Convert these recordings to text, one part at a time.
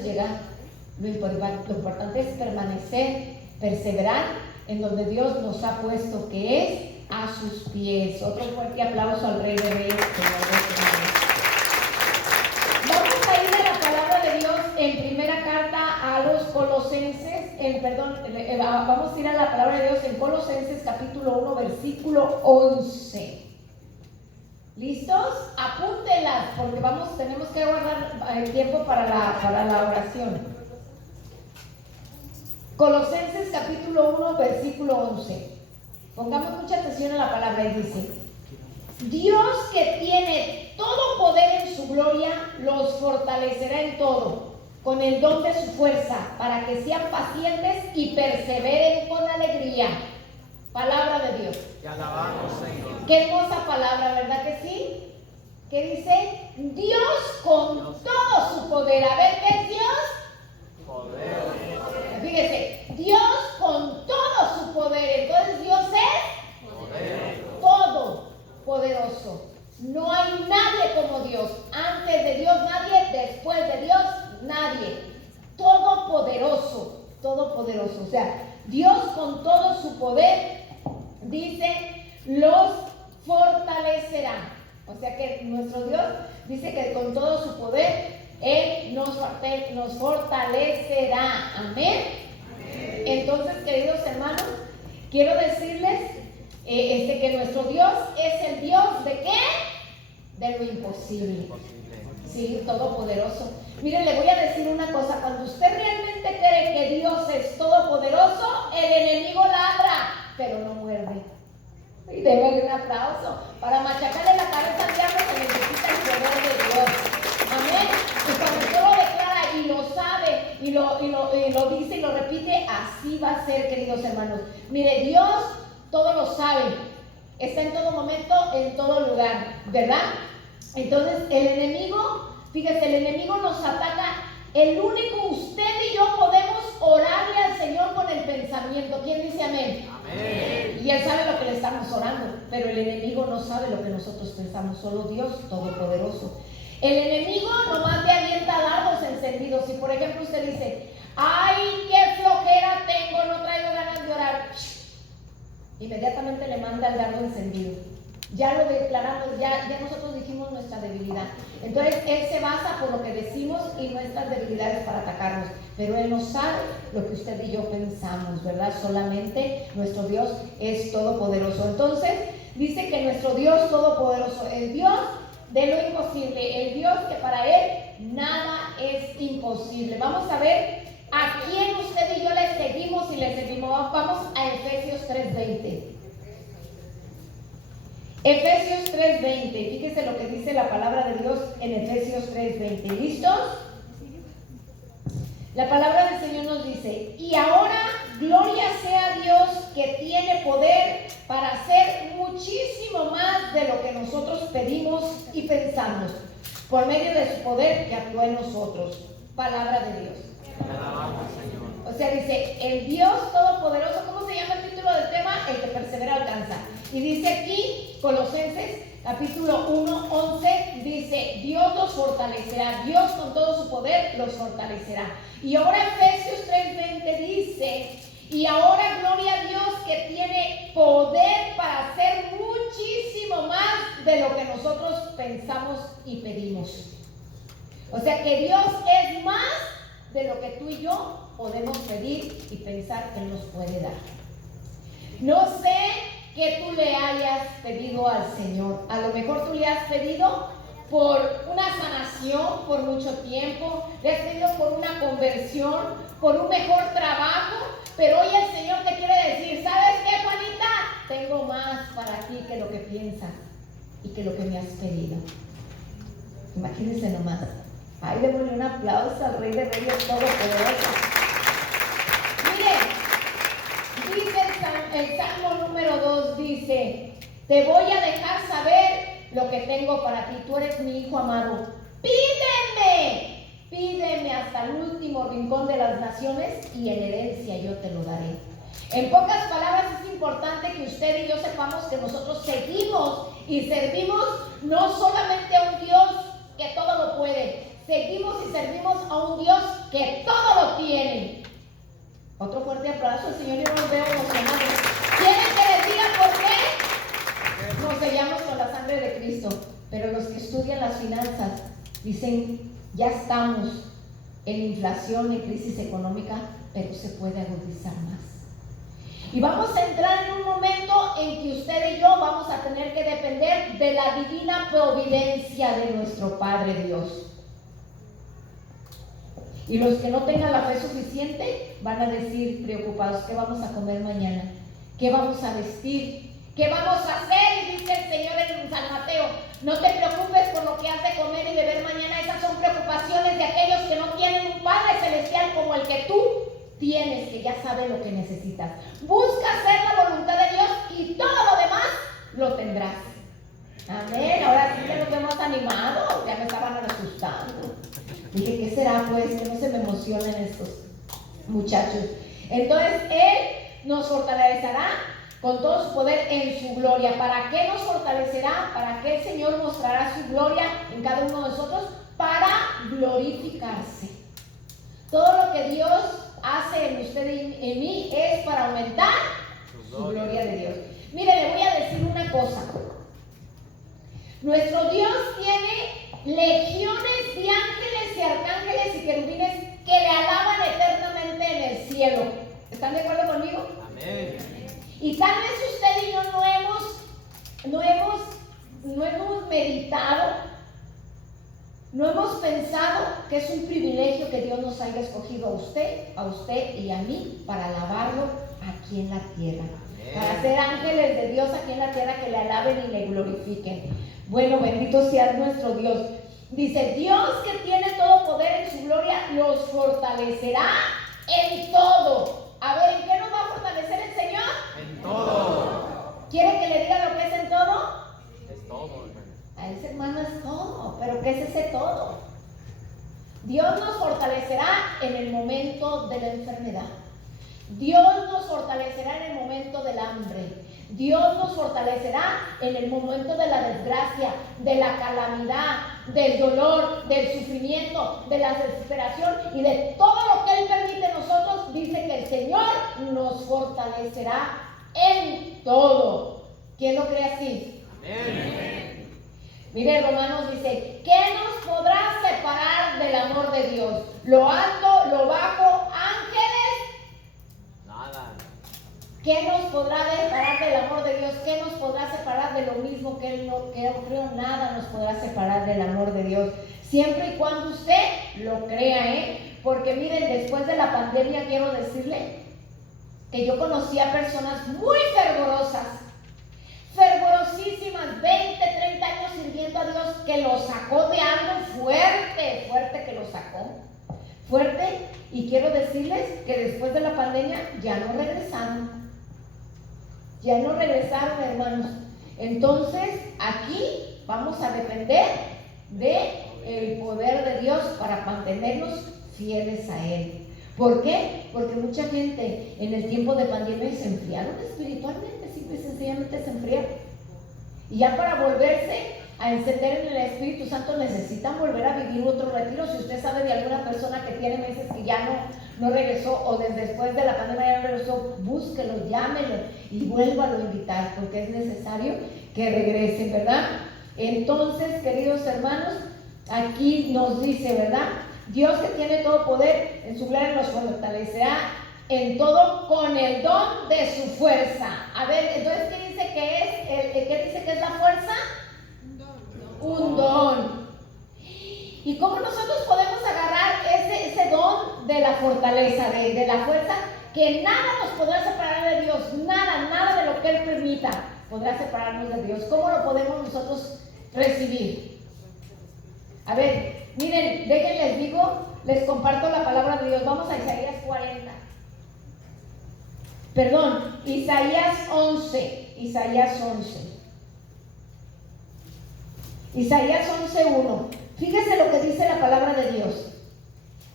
llegar. Lo importante es permanecer, perseverar en donde Dios nos ha puesto, que es a sus pies. Otro fuerte aplauso al Rey de Reyes. Vamos a ir a la palabra de Dios en primera carta a los Colosenses, vamos a ir a la palabra de Dios en Colosenses capítulo 1 versículo 11. ¿Listos? Apúntenlas porque tenemos que guardar tiempo para la oración. Colosenses capítulo 1 versículo 11. Pongamos mucha atención a la palabra y dice: Dios, que tiene todo poder en su gloria, los fortalecerá en todo, con el don de su fuerza, para que sean pacientes y perseveren con alegría. Palabra de Dios. Te alabamos, Señor. Qué hermosa palabra, ¿verdad que sí? ¿Qué dice? Dios con todo su poder. A ver, ¿qué es Dios? Poder. Fíjese, Dios con todo su poder. Entonces Dios es Poder. todo poderoso. No hay nadie como Dios. Antes de Dios nadie, después de Dios nadie. Todopoderoso, todopoderoso. O sea, Dios con todo su poder, dice, los fortalecerá. O sea que nuestro Dios dice que con todo su poder Él nos fortalecerá. Amén. Entonces, queridos hermanos, quiero decirles que nuestro Dios es el Dios ¿de qué? De lo imposible. Sí, todopoderoso. Miren, le voy a decir una cosa: cuando usted realmente cree que Dios es todopoderoso, el enemigo ladra, pero no muerde. Y démosle un aplauso. Para machacarle la cabeza al diablo se necesita el poder de Dios. Amén. Y cuando usted lo declara y lo sabe y lo dice y lo repite, así va a ser, queridos hermanos. Mire, Dios todo lo sabe, está en todo momento, en todo lugar, ¿verdad? Entonces el enemigo, fíjese, el enemigo nos ataca. El único, usted y yo podemos orarle al Señor con el pensamiento. ¿Quién dice amén? Amén. Y Él sabe lo que le estamos orando, pero el enemigo no sabe lo que nosotros pensamos, solo Dios Todopoderoso. El enemigo nomás le avienta dardos encendidos. Si por ejemplo usted dice: ¡ay, qué flojera tengo, no traigo ganas de orar! Inmediatamente le manda el dardo encendido. Ya lo declaramos, ya nosotros dijimos nuestra debilidad. Entonces Él se basa por lo que decimos y nuestras debilidades para atacarnos. Pero Él no sabe lo que usted y yo pensamos, ¿verdad? Solamente nuestro Dios es todopoderoso. Entonces dice que nuestro Dios todopoderoso, el Dios de lo imposible, el Dios que para Él nada es imposible. Vamos a ver a quién usted y yo le seguimos y le seguimos. Vamos a Efesios 3:20. Efesios 3:20, fíjese lo que dice la palabra de Dios en Efesios 3:20. ¿Listos? La palabra del Señor nos dice: y ahora gloria sea Dios, que tiene poder para hacer muchísimo más de lo que nosotros pedimos y pensamos, por medio de su poder que actúa en nosotros. Palabra de Dios. O sea, dice, el Dios todopoderoso. ¿Cómo se llama el título del tema? El que persevera alcanza. Y dice aquí, Colosenses capítulo 1:11, dice: Dios los fortalecerá. Dios con todo su poder los fortalecerá. Y ahora Efesios 3:20 dice: y ahora gloria a Dios, que tiene poder para hacer muchísimo más de lo que nosotros pensamos y pedimos. O sea que Dios es más de lo que tú y yo podemos pedir y pensar que Él nos puede dar. No sé que tú le hayas pedido al Señor. A lo mejor tú le has pedido por una sanación por mucho tiempo, le has pedido por una conversión, por un mejor trabajo, pero hoy el Señor te quiere decir: ¿sabes qué, Juanita? Tengo más para ti que lo que piensas y que lo que me has pedido. Imagínense nomás. Ay, démosle un aplauso al Rey de Reyes Todopoderoso. Miren, dice el Salmo número 2, dice: te voy a dejar saber lo que tengo para ti. Tú eres mi hijo amado. Pídeme hasta el último rincón de las naciones y en herencia yo te lo daré. En pocas palabras, es importante que usted y yo sepamos que nosotros seguimos y servimos no solamente a un Dios que todo lo puede. seguimos y servimos a un Dios que todo lo tiene. Otro fuerte aplauso al Señor, yo los veo emocionados. ¿Quieren que les diga por qué? Nos sellamos con la sangre de Cristo. Pero los que estudian las finanzas dicen, ya estamos en inflación, en crisis económica, pero se puede agudizar más. Y vamos a entrar en un momento en que usted y yo vamos a tener que depender de la divina providencia de nuestro Padre Dios. Y los que no tengan la fe suficiente van a decir preocupados, ¿qué vamos a comer mañana? ¿Qué vamos a vestir? ¿Qué vamos a hacer? Y dice el Señor en San Mateo, no te preocupes por lo que has de comer y beber mañana. Esas son preocupaciones de aquellos que no tienen un Padre Celestial como el que tú tienes, que ya sabe lo que necesitas. Busca hacer la voluntad de Dios y todo lo demás lo tendrás. Amén. Ahora sí que nos vemos animados. Ya me estaban asustando. Dije, ¿qué será pues? Que no se me emocionen estos muchachos. Entonces, Él nos fortalecerá con todo su poder en su gloria. ¿Para qué nos fortalecerá? ¿Para qué el Señor mostrará su gloria en cada uno de nosotros? Para glorificarse. Todo lo que Dios hace en usted y en mí es para aumentar su gloria de Dios. Mire, le voy a decir una cosa. Nuestro Dios tiene legiones de ángeles y arcángeles y querubines que le alaban eternamente en el cielo. ¿Están de acuerdo conmigo? Amén. Y tal vez usted y yo no hemos meditado, no hemos pensado que es un privilegio que Dios nos haya escogido a usted y a mí para alabarlo aquí en la tierra. Amén. Para ser ángeles de Dios aquí en la tierra que le alaben y le glorifiquen. Bueno, bendito sea nuestro Dios. Dice, Dios que tiene todo poder en su gloria los fortalecerá en todo. A ver, ¿en qué nos va a fortalecer el Señor? En todo. ¿Quiere que le diga lo que es en todo? Es todo, hermano. A ese hermano es todo. ¿Pero qué es ese todo? Dios nos fortalecerá en el momento de la enfermedad. Dios nos fortalecerá en el momento del hambre. Dios nos fortalecerá en el momento de la desgracia, de la calamidad, del dolor, del sufrimiento, de la desesperación y de todo lo que Él permite en nosotros. Dice que el Señor nos fortalecerá en todo. ¿Quién lo cree así? Amén. Mire, Romanos dice, ¿qué nos podrá separar del amor de Dios? Lo alto, lo bajo, ángeles. Nada. ¿Qué nos podrá separar del amor de Dios? ¿Qué nos podrá separar de lo mismo que Él no creó? Nada nos podrá separar del amor de Dios. Siempre y cuando usted lo crea, Porque miren, después de la pandemia quiero decirle que yo conocí a personas muy fervorosas, fervorosísimas, 20, 30 años sirviendo a Dios, que lo sacó de algo fuerte, fuerte que lo sacó. Fuerte, y quiero decirles que después de la pandemia ya no regresaron. Ya no regresaron, hermanos. Entonces, aquí vamos a depender del poder de Dios para mantenernos fieles a Él. ¿Por qué? Porque mucha gente en el tiempo de pandemia se enfriaron espiritualmente, simple y sencillamente se enfriaron. Y ya para volverse a encender en el Espíritu Santo necesitan volver a vivir otro retiro. Si usted sabe de alguna persona que tiene meses que ya no regresó, o desde después de la pandemia ya no regresó, búsquelo, llámelo y vuélvalo a invitar, porque es necesario que regresen, ¿verdad? Entonces, queridos hermanos, aquí nos dice, ¿verdad? Dios que tiene todo poder en su gloria nos fortalecerá en todo con el don de su fuerza. A ver, entonces, ¿qué dice que es? ¿Qué dice que es la fuerza? Un don. ¿Y cómo nosotros podemos agarrar ese don de la fortaleza, de la fuerza? Que nada nos podrá separar de Dios, nada de lo que Él permita podrá separarnos de Dios. ¿Cómo lo podemos nosotros recibir? A ver, miren, déjenles digo, les comparto la palabra de Dios. Vamos a Isaías 40. Perdón, Isaías 11. Isaías 11. Isaías 11:1. Fíjese lo que dice la palabra de Dios.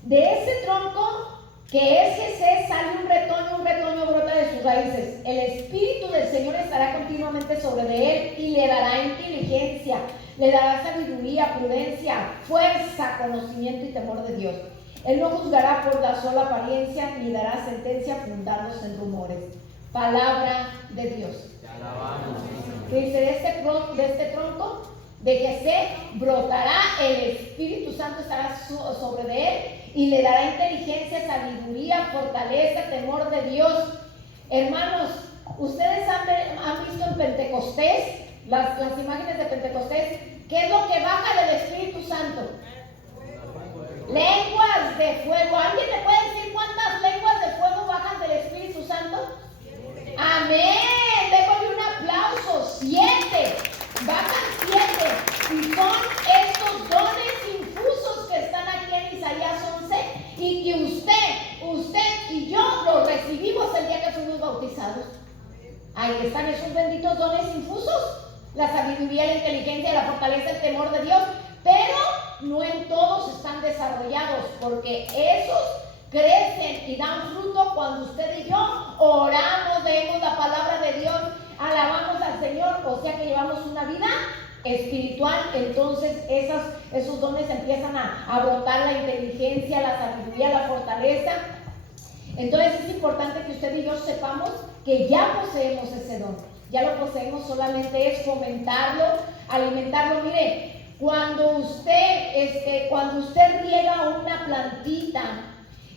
De ese tronco que es Jesús sale un retoño brota de sus raíces. El Espíritu del Señor estará continuamente sobre de él y le dará inteligencia. Le dará sabiduría, prudencia, fuerza, conocimiento y temor de Dios. Él no juzgará por la sola apariencia, ni dará sentencia fundados en rumores. Palabra de Dios. Te alabamos. Que dice, de este tronco de Jesé brotará el Espíritu Santo, estará sobre de él, y le dará inteligencia, sabiduría, fortaleza, temor de Dios. Hermanos, ustedes han visto en Pentecostés, las imágenes de Pentecostés, ¿qué es lo que baja del Espíritu Santo? Lenguas de fuego. ¿Alguien me puede decir cuántas lenguas de fuego bajan del Espíritu Santo? Amén. Démosle un aplauso. 7. Bajan 7. Y son estos dones infusos que están aquí en Isaías 11 y que usted y yo los recibimos el día que fuimos bautizados. Ahí están esos benditos dones infusos. La sabiduría, la inteligencia, la fortaleza, el temor de Dios. Pero no en todos están desarrollados, porque esos crecen y dan fruto cuando usted y yo oramos, leemos la palabra de Dios, alabamos al Señor, o sea que llevamos una vida espiritual. Entonces esos dones empiezan a brotar, la inteligencia, la sabiduría, la fortaleza. Entonces es importante que usted y yo sepamos que ya poseemos ese don, ya lo poseemos, solamente es fomentarlo, alimentarlo. Mire, cuando usted riega una plantita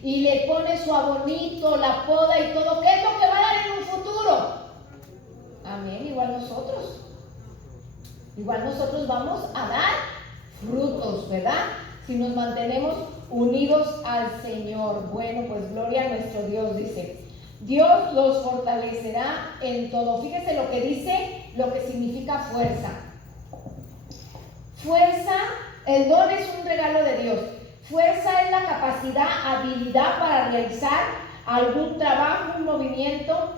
y le pone su abonito, la poda y todo, ¿qué es lo que va a dar en un futuro? Amén. Igual nosotros vamos a dar frutos, ¿verdad? Si nos mantenemos unidos al Señor. Bueno, pues gloria a nuestro Dios. Dice, Dios los fortalecerá en todo. Fíjese lo que dice, lo que significa fuerza. Fuerza, el don es un regalo de Dios. Fuerza es la capacidad, habilidad para realizar algún trabajo, un movimiento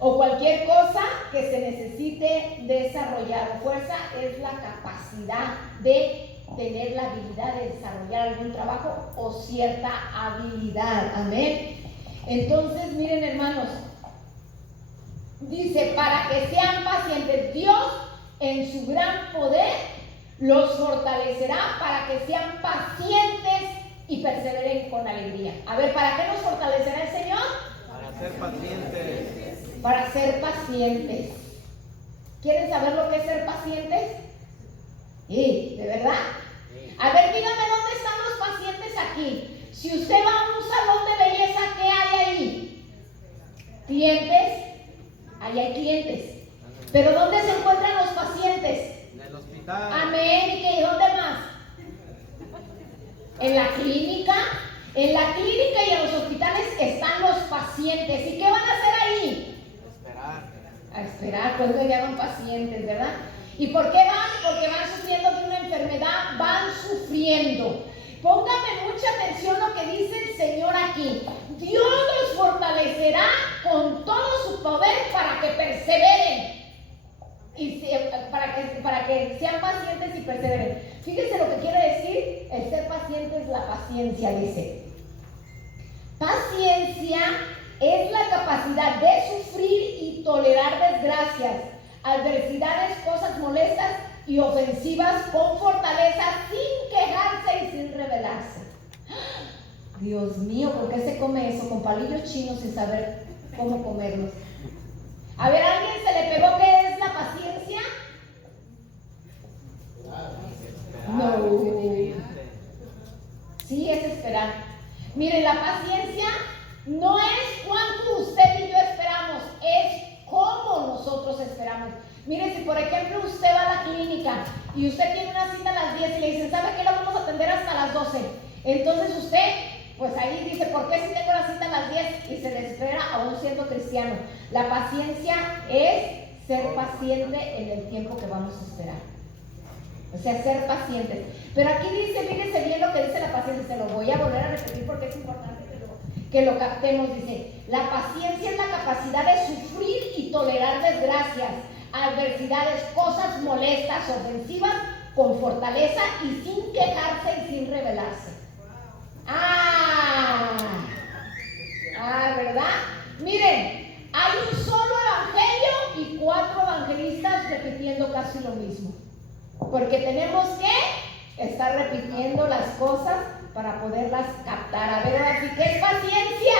o cualquier cosa que se necesite desarrollar. Fuerza es la capacidad de tener la habilidad de desarrollar algún trabajo o cierta habilidad. Amén. Entonces, miren, hermanos, dice, para que sean pacientes. Dios, en su gran poder, los fortalecerá para que sean pacientes y perseveren con alegría. A ver, ¿para qué nos fortalecerá el Señor? Para ser pacientes. Para ser pacientes. ¿Quieren saber lo que es ser pacientes? Sí, ¿de verdad? Sí. A ver, dígame dónde están los pacientes aquí. Si usted va a un salón de belleza, ¿qué hay ahí? ¿Clientes? Ahí hay clientes. ¿Pero dónde se encuentran los pacientes? En el hospital. Amén. ¿Y dónde más? En la clínica. En la clínica y en los hospitales están los pacientes. ¿Y qué van a hacer ahí? A esperar, pues ya van pacientes, ¿verdad? ¿Y por qué van? Porque van sufriendo de una enfermedad, van sufriendo. Póngame mucha atención lo que dice el Señor aquí. Dios los fortalecerá con todo su poder para que perseveren. Para que sean pacientes y perseveren. Fíjense lo que quiere decir el ser paciente es la paciencia, dice. Paciencia es la capacidad de sufrir y tolerar desgracias, adversidades, cosas molestas y ofensivas con fortaleza, sin quejarse y sin rebelarse. Dios mío, ¿por qué se come eso? Con palillos chinos sin saber cómo comerlos. A ver, ¿a alguien se le pegó qué es la paciencia? No. Sí, es esperar. Miren, la paciencia no es cuánto usted y yo esperamos, es cómo nosotros esperamos. Miren, si por ejemplo usted va a la clínica y usted tiene una cita a las 10 y le dicen, ¿sabe qué? La vamos a atender hasta las 12. Entonces usted, pues ahí dice, ¿por qué si tengo la cita a las 10? Y se le espera aún siendo cristiano. La paciencia es ser paciente en el tiempo que vamos a esperar. O sea, ser pacientes. Pero aquí dice, fíjense bien lo que dice la paciencia. Se lo voy a volver a repetir porque es importante que lo captemos. Dice, la paciencia es la capacidad de sufrir y tolerar desgracias, adversidades, cosas molestas, ofensivas, con fortaleza y sin quejarse y sin rebelarse. ¿Verdad? Miren, hay un solo evangelio y 4 evangelistas repitiendo casi lo mismo. para poderlas captar. A ver, así que es paciencia.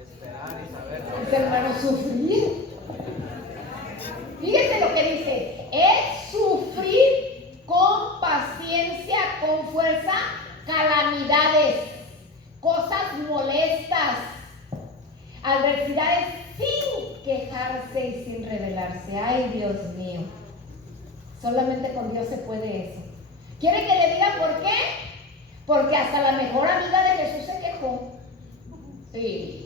Esperar y saber. Mis hermanos, sufrir. Fíjense lo que dice, es sufrir con paciencia, con fuerza, calamidades, cosas molestas, adversidades sin quejarse y sin rebelarse. Ay, Dios mío, solamente con Dios se puede eso. ¿Quiere que le diga por qué? Porque hasta la mejor amiga de Jesús se quejó. Sí.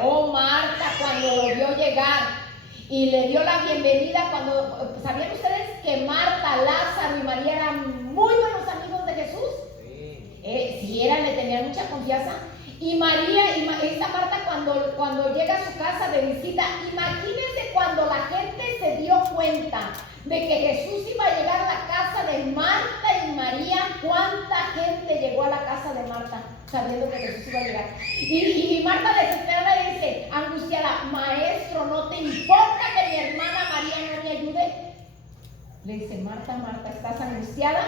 Oh, Marta, cuando lo vio llegar y le dio la bienvenida, cuando, ¿sabían ustedes que Marta, Lázaro y María eran muy buenos amigos de Jesús? Sí. Sí eran, le tenían mucha confianza. Y María, esta Marta cuando llega a su casa de visita, imagínense cuando la gente se dio cuenta de que Jesús iba a llegar a la casa de Marta y María. ¿Cuánta gente llegó a la casa de Marta sabiendo que Jesús iba a llegar? Y Marta desesperada le dice, angustiada, maestro, ¿no te importa que mi hermana María no me ayude? Le dice, Marta, Marta, ¿estás angustiada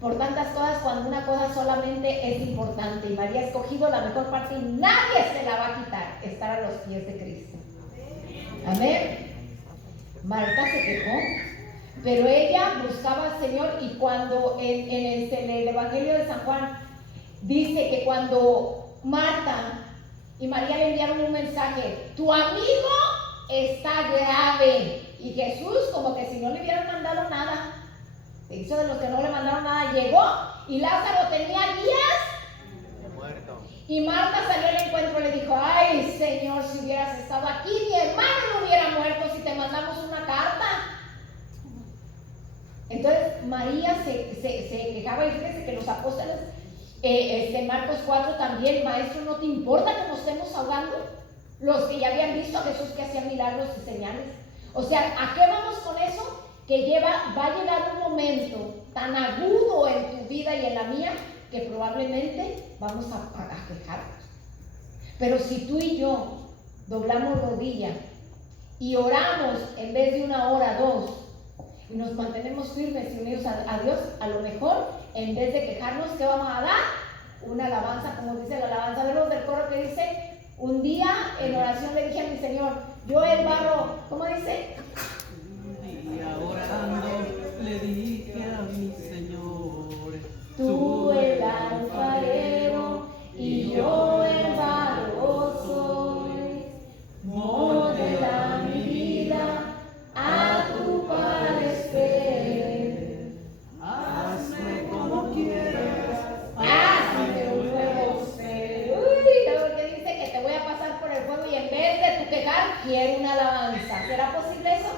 por tantas cosas cuando una cosa solamente es importante? Y María ha escogido la mejor parte y nadie se la va a quitar, estar a los pies de Cristo. Amén. Marta se quejó, pero ella buscaba al Señor. Y cuando en el Evangelio de San Juan dice que cuando Marta y María le enviaron un mensaje, tu amigo está grave, y Jesús como que si no le hubieran mandado nada, se hizo de los que no le mandaron nada, llegó y Lázaro tenía días Muerto. y Marta salió al encuentro y le dijo, ay Señor, si hubieras estado aquí, mi hermano no hubiera muerto si te mandamos una carta. Entonces María se quejaba. Y fíjense que los apóstoles, Marcos 4 también, maestro, ¿no te importa que nos estemos ahogando? Los que ya habían visto a Jesús que hacía milagros y señales. O sea, ¿a qué vamos con eso? Que va a llegar un momento tan agudo en tu vida y en la mía que probablemente vamos a quejarnos. Pero si tú y yo doblamos rodilla y oramos en vez de 1 hora, 2, y nos mantenemos firmes y unidos a Dios, a lo mejor en vez de quejarnos, ¿qué vamos a dar? Una alabanza, como dice la alabanza de los del coro que dice, un día en oración le dije a mi Señor, yo el barro, ¿cómo dice? Y orando le dije a mi Señor, Tú el alfarero y yo el barro soy, modela mi vida a tu parecer. hazme como quieras, Hazme un nuevo ser. Uy, lo que dice que te voy a pasar por el fuego y en vez de tu quejar, quiero una alabanza. ¿Será posible eso?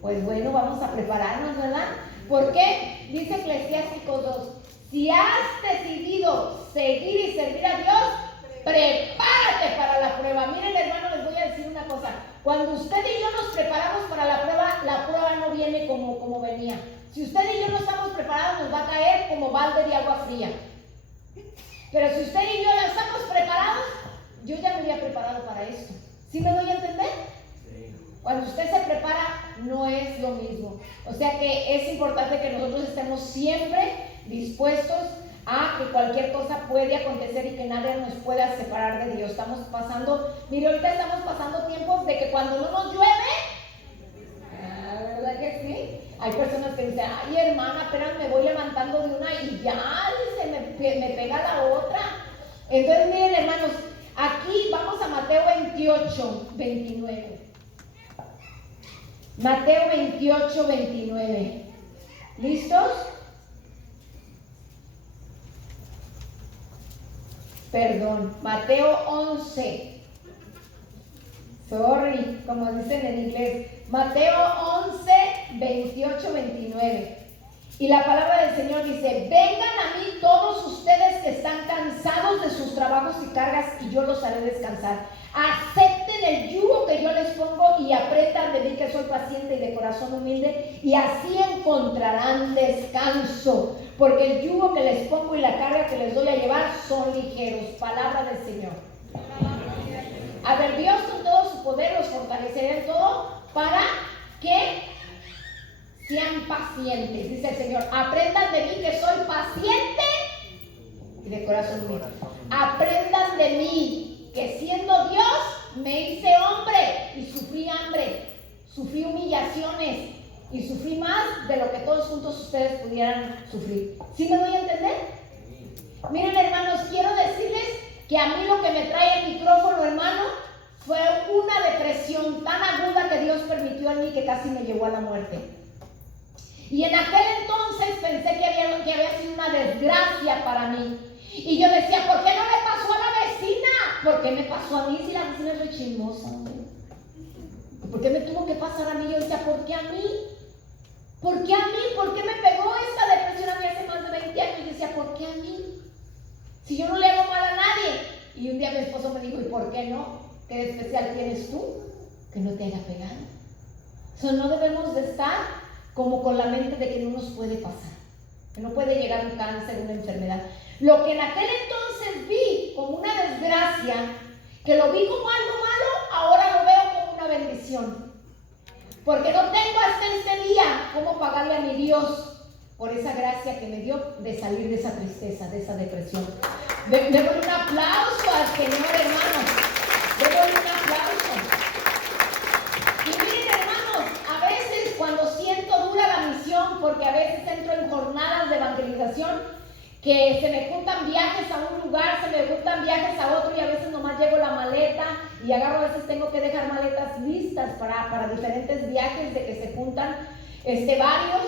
Pues bueno, vamos a prepararnos, ¿verdad? ¿Por qué? Dice Eclesiásticos 2, si has decidido seguir y servir a Dios, prepárate para la prueba. Miren, hermano, les voy a decir una cosa. Cuando usted y yo nos preparamos para la prueba no viene como venía. Si usted y yo no estamos preparados, nos va a caer como balde de agua fría. Pero si usted y yo ya estamos preparados, yo ya me había preparado para esto. ¿Sí me doy a entender? Cuando usted se prepara, no es lo mismo. O sea que es importante que nosotros estemos siempre dispuestos a que cualquier cosa puede acontecer y que nadie nos pueda separar de Dios. Estamos pasando, mire, ahorita estamos pasando tiempos de que cuando no nos llueve, ¿verdad que sí? Hay personas que dicen, ay hermana, apenas me voy levantando de una y ya se me pega la otra. Entonces miren, hermanos, aquí vamos a Mateo 28, 29. Mateo 28, 29. ¿Listos? Perdón, Mateo 11. Sorry, como dicen en inglés. Mateo 11, 28, 29. Y la palabra del Señor dice, vengan a mí todos ustedes que están cansados de sus trabajos y cargas y yo los haré descansar. Acepten el yugo que yo les pongo y aprendan de mí que soy paciente y de corazón humilde y así encontrarán descanso. Porque el yugo que les pongo y la carga que les doy a llevar son ligeros. Palabra del Señor. A ver, Dios con todo su poder los fortalecerá en todo para que sean pacientes, dice el Señor. Aprendan de mí que soy paciente y de corazón humilde. Aprendan de mí que siendo Dios me hice hombre y sufrí hambre, sufrí humillaciones y sufrí más de lo que todos juntos ustedes pudieran sufrir. ¿Sí me doy a entender? Miren, hermanos, quiero decirles que a mí lo que me trae el micrófono, hermano, fue una depresión tan aguda que Dios permitió en mí que casi me llevó a la muerte. Y en aquel entonces pensé que había sido una desgracia para mí. Y yo decía, ¿por qué no le pasó a la vecina? ¿Por qué me pasó a mí si la vecina es re chismosa? ¿Por qué me tuvo que pasar a mí? Yo decía, ¿por qué a mí? ¿Por qué a mí? ¿Por qué me pegó esta depresión a mí hace más de 20 años? Yo decía, ¿por qué a mí? Si yo no le hago mal a nadie. Y un día mi esposo me dijo, ¿y por qué no? ¿Qué de especial tienes tú que no te haya pegado? No debemos de estar como con la mente de que no nos puede pasar, que no puede llegar un cáncer, una enfermedad. Lo que en aquel entonces vi como una desgracia, que lo vi como algo malo, ahora lo veo como una bendición. Porque no tengo hasta este día cómo pagarle a mi Dios por esa gracia que me dio de salir de esa tristeza, de esa depresión. Démosle un aplauso al Señor, hermanos. Démosle un aplauso. Y miren, hermanos, a veces cuando siento dura la misión, porque a veces entro en jornadas de evangelización, que se me juntan viajes a un lugar, se me juntan viajes a otro y a veces nomás llevo la maleta y agarro, a veces tengo que dejar maletas listas para diferentes viajes de que se juntan varios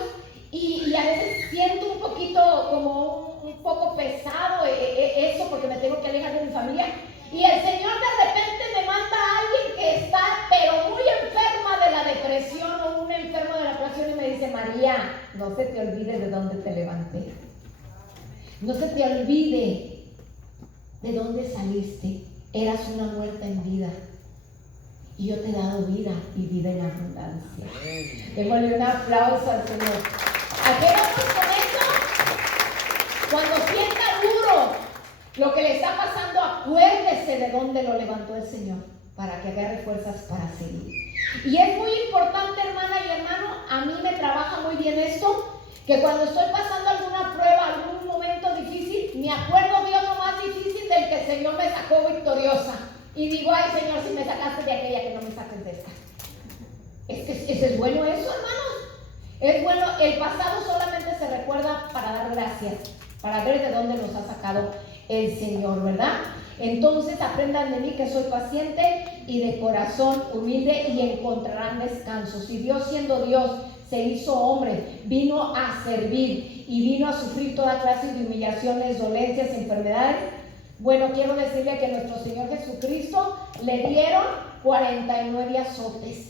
y a veces siento un poquito como un poco pesado eso porque me tengo que alejar de mi familia y el Señor de repente me manda a alguien que está pero muy enferma de la depresión o un enfermo de la depresión y me dice, María, no se te olvide de dónde te levanté. No se te olvide de dónde saliste. Eras una muerta en vida. Y yo te he dado vida y vida en abundancia. Démosle un aplauso al Señor. ¿A qué vamos con esto? Cuando sienta duro lo que le está pasando, acuérdese de dónde lo levantó el Señor para que agarre fuerzas para seguir. Y es muy importante, hermana y hermano, a mí me trabaja muy bien esto, que cuando estoy pasando alguna prueba, algún momento difícil, me acuerdo de lo más difícil del que el Señor me sacó victoriosa. Y digo, ay Señor, si me sacaste de aquella, que no me saques de esta. Es bueno eso, hermanos. Es bueno, el pasado solamente se recuerda para dar gracias, para ver de dónde nos ha sacado el Señor, ¿verdad? Entonces aprendan de mí que soy paciente y de corazón humilde y encontrarán descanso. Si Dios siendo Dios se hizo hombre, vino a servir y vino a sufrir toda clase de humillaciones, dolencias, enfermedades. Bueno, quiero decirle que nuestro Señor Jesucristo le dieron 49 azotes.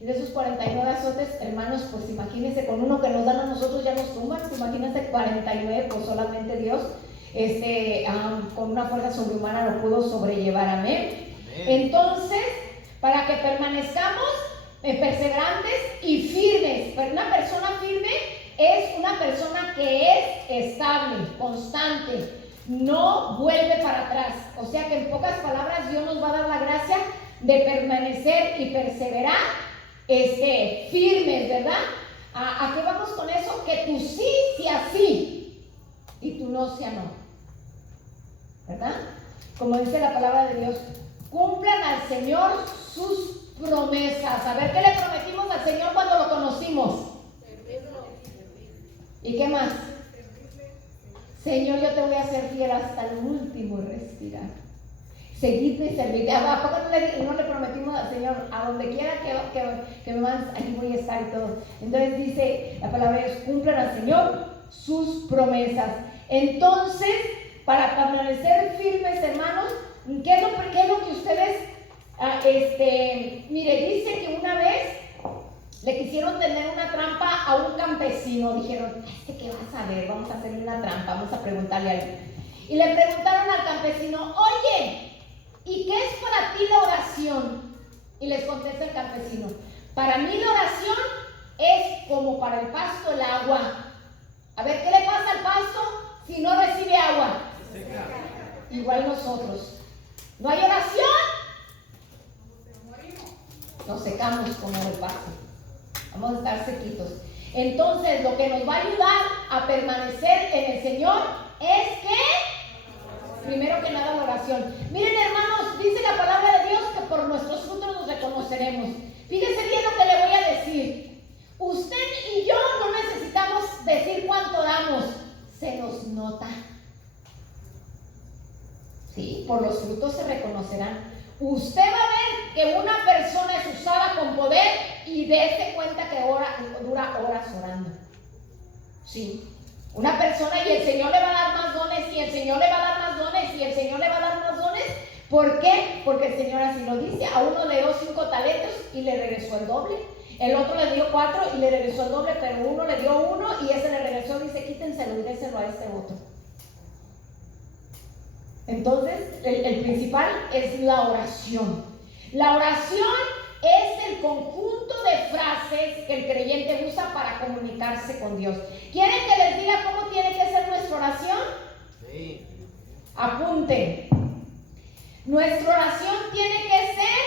Y de esos 49 azotes, hermanos, pues imagínense, con uno que nos dan a nosotros ya nos tumban. Imagínense 49, pues solamente Dios con una fuerza sobrehumana lo pudo sobrellevar. Amén. Entonces, para que permanezcamos perseverantes y firmes. Pero una persona firme es una persona que es estable, constante, no vuelve para atrás. O sea que en pocas palabras Dios nos va a dar la gracia de permanecer y perseverar firmes, ¿verdad? ¿A qué vamos con eso? Que tu sí sea sí y tu no sea no, ¿verdad? Como dice la palabra de Dios, cumplan al Señor sus promesas. A ver, ¿qué le prometimos al Señor cuando lo conocimos? ¿Y qué más? Señor, yo te voy a ser fiel hasta el último respirar. Seguidme y servirte. ¿A poco no le prometimos al Señor, a donde quiera que me mandes, ahí voy a estar y todo? Entonces dice la palabra de Dios, cumplan al Señor sus promesas. Entonces, para permanecer firmes, hermanos, ¿qué es lo que ustedes mire, dice que una vez le quisieron tener una trampa a un campesino. Dijeron, ¿qué vas a ver? Vamos a hacerle una trampa, vamos a preguntarle a él. Y le preguntaron al campesino, oye, ¿y qué es para ti la oración? Y les contesta el campesino, para mí la oración es como para el pasto el agua. A ver, ¿qué le pasa al pasto si no recibe agua? Igual nosotros. ¿No hay oración? Nos secamos como el pasto. Vamos a estar sequitos. Entonces, lo que nos va a ayudar a permanecer en el Señor es que, primero que nada, la oración. Miren, hermanos, dice la palabra de Dios que por nuestros frutos nos reconoceremos. Fíjese bien lo que le voy a decir. Usted y yo no necesitamos decir cuánto damos, se nos nota. Sí, por los frutos se reconocerán. Usted va a ver que una persona es usada con poder y dése cuenta que dura horas orando. Sí, una persona y el Señor le va a dar más dones y el Señor le va a dar más dones y el Señor le va a dar más dones. ¿Por qué? Porque el Señor así lo dice. A uno le dio 5 talentos y le regresó el doble. El otro le dio 4 y le regresó el doble, pero uno le dio 1 y ese le regresó y dice, quítenselo y déselo a este otro. Entonces, el principal es la oración. La oración es el conjunto de frases que el creyente usa para comunicarse con Dios. ¿Quieren que les diga cómo tiene que ser nuestra oración? Sí. Apunten. Nuestra oración tiene que ser,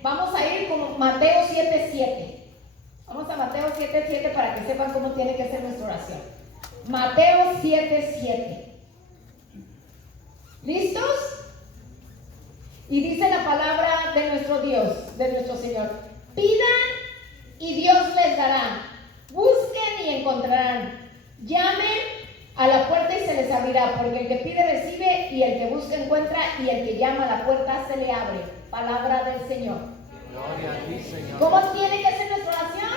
vamos a ir con Mateo 7:7. Vamos a Mateo 7:7 para que sepan cómo tiene que ser nuestra oración. Mateo 7:7. ¿Listos? Y dice la palabra de nuestro Dios, de nuestro Señor: pidan y Dios les dará, busquen y encontrarán, llamen a la puerta y se les abrirá, porque el que pide recibe y el que busca encuentra y el que llama a la puerta se le abre. Palabra del Señor. Gloria a ti, Señor. ¿Cómo tiene que ser nuestra oración?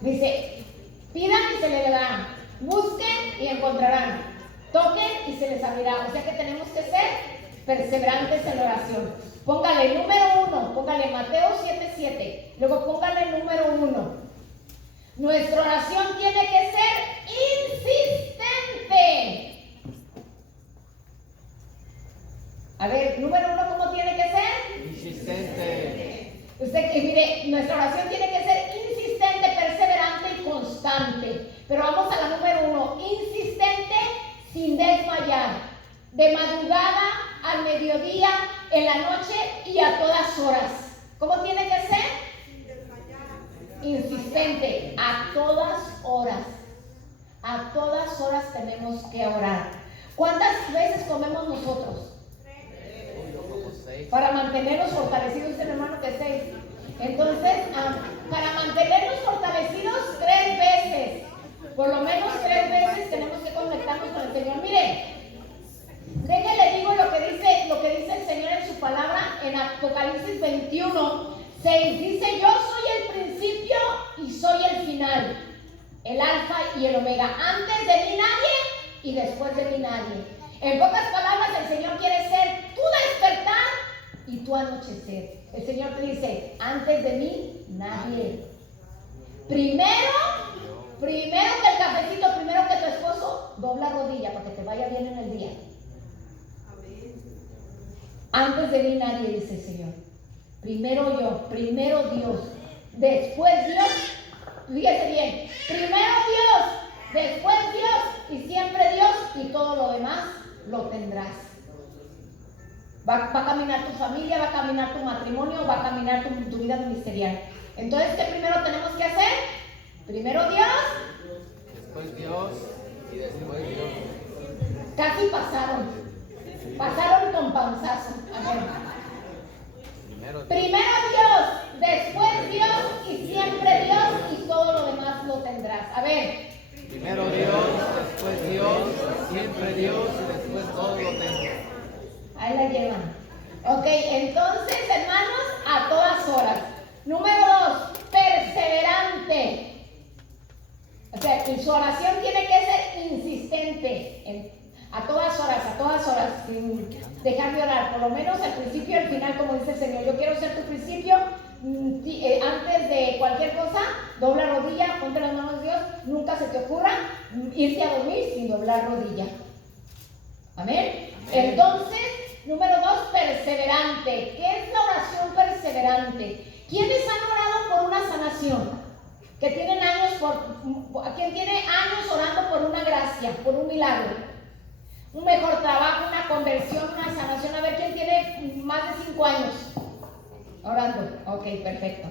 Dice, pidan y se les dará, busquen y encontrarán, toquen y se les abrirá. O sea que tenemos que ser perseverantes en la oración. Póngale número 1, póngale Mateo 7:7, luego póngale número 1. Nuestra oración tiene que ser insistente. A ver, número 1, ¿cómo tiene que ser? Insistente. Usted, mire, nuestra oración tiene que ser insistente, perseverante y constante. Pero vamos a la número 1, insistente sin desmayar, de madrugada, al mediodía, en la noche y a todas horas. ¿Cómo tiene que ser? Insistente, a todas horas. A todas horas tenemos que orar. ¿Cuántas veces comemos nosotros? Como 6. Para mantenernos fortalecidos, el hermano, que 6. Entonces, para mantenernos fortalecidos 3 veces. Por lo menos 3 veces tenemos que conectarnos con el Señor. Mire, déjenle digo lo que dice el Señor en su palabra en Apocalipsis 21:6. Dice, yo soy el principio y soy el final, el alfa y el omega. Antes de mí nadie y después de mí nadie. En pocas palabras, el Señor quiere ser tu despertar y tu anochecer. El Señor te dice, antes de mí nadie. Primero que el cafecito, primero que tu esposo, dobla rodilla para que te vaya bien en el día. Antes de mí nadie, dice el Señor. Primero yo, primero Dios, después Dios. Fíjese bien, primero Dios, después Dios y siempre Dios, y todo lo demás lo tendrás. Va a caminar tu familia, va a caminar tu matrimonio, va a caminar tu vida ministerial. Entonces, ¿qué primero tenemos que hacer? Primero Dios, Después Dios y después Dios. casi pasaron con panzazo. A ver. Primero Dios, después Dios y siempre Dios, y todo lo demás lo tendrás. A ver. Primero Dios, después Dios, siempre Dios y después todo lo tengo. Ahí la llevan. Ok, entonces, hermanos, a todas horas. Número 2, perseverante. O sea, su oración tiene que ser insistente. A todas horas, sin dejar de orar. Por lo menos al principio y al final, como dice el Señor. Yo quiero ser tu principio. Antes de cualquier cosa, dobla rodilla, ponte las manos de Dios. Nunca se te ocurra irte a dormir sin doblar rodilla. Amén. Entonces, número 2, perseverante. ¿Qué es la oración perseverante? ¿Quiénes han orado por una sanación? ¿Que tienen años ¿quién tiene años orando por una gracia, por un milagro? Un mejor trabajo, una conversión, una sanación. A ver, ¿quién tiene más de 5 años orando? Ok, perfecto.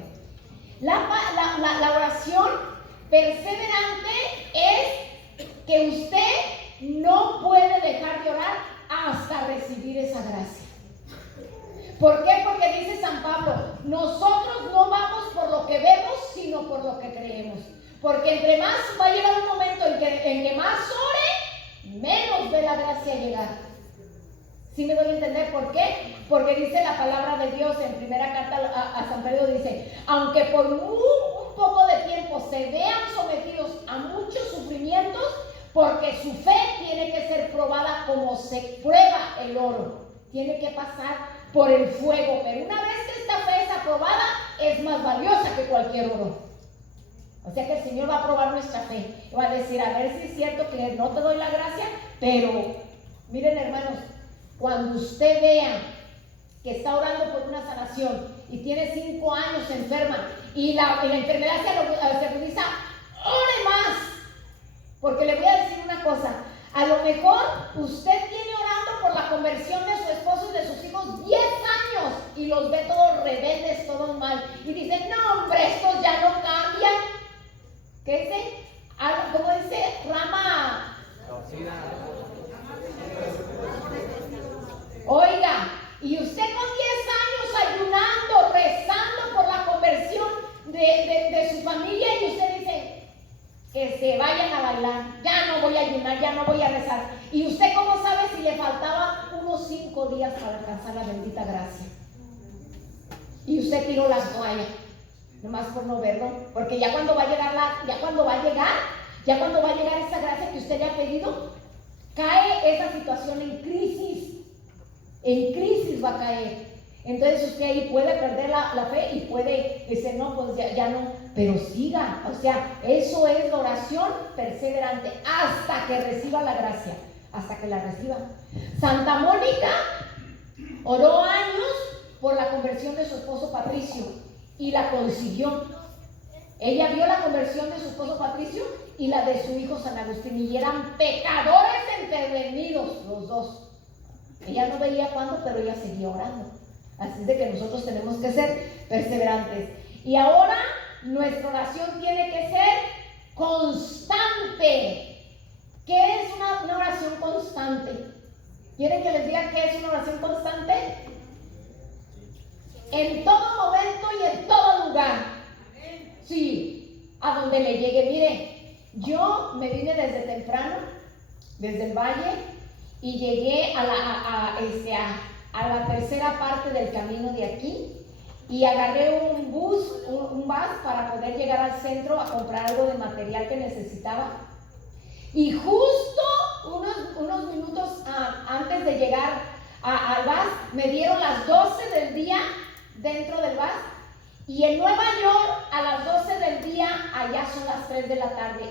La oración perseverante es que usted no puede dejar de orar hasta recibir esa gracia. ¿Por qué? Porque dice San Pablo, nosotros no vamos por lo que vemos, sino por lo que creemos. Porque entre más va a llegar un momento en que más ore, menos ve la gracia llegar. ¿Sí me doy a entender por qué? Porque dice la palabra de Dios en primera carta a San Pedro, dice, aunque por un poco de tiempo se vean sometidos a muchos sufrimientos, porque su fe tiene que ser probada como se prueba el oro. Tiene que pasar por el fuego, pero una vez que esta fe es aprobada, es más valiosa que cualquier oro. O sea que el Señor va a probar nuestra fe. Va a decir, a ver si es cierto que no te doy la gracia, pero miren, hermanos, cuando usted vea que está orando por una sanación y tiene 5 años enferma y la enfermedad se agudiza, ore más. Porque le voy a decir una cosa, a lo mejor usted tiene orando por la conversión de su esposo y de sus hijos 10 años y los ve todos rebeldes, todos mal, y dice, no hombre, estos ya no cambian. ¿Qué dice? ¿Cómo dice? Rama torcida. Oiga, y usted con 10 años ayunando, rezando por la conversión de su familia, y usted dice que se vayan a bailar, ya no voy a ayunar, ya no voy a rezar. ¿Y usted cómo sabe si le faltaban unos 5 días para alcanzar la bendita gracia? Y usted tiró la toalla, nomás por no verlo, porque ya cuando va a llegar esa gracia que usted le ha pedido, cae esa situación en crisis. En crisis va a caer. Entonces usted ahí puede perder la fe y puede decir, no, pues ya no, pero siga. O sea, eso es la oración perseverante hasta que reciba la gracia, hasta que la reciba. Santa Mónica oró años por la conversión de su esposo Patricio y la consiguió. Ella vio la conversión de su esposo Patricio y la de su hijo San Agustín, y eran pecadores empedernidos los dos. Ella no veía cuándo, pero ella seguía orando. Así es de que nosotros tenemos que ser perseverantes. Y ahora nuestra oración tiene que ser constante. ¿Qué es una oración constante? ¿Quieren que les diga qué es una oración constante? En todo momento y en todo lugar. Sí, a donde le llegue. Mire, yo me vine desde temprano, desde el valle, y llegué a la tercera parte del camino de aquí, y agarré un bus para poder llegar al centro a comprar algo de material que necesitaba. Y justo unos minutos antes de llegar al bus, me dieron las 12 del día dentro del bus. Y en Nueva York, a las 12 del día, allá son las 3 de la tarde.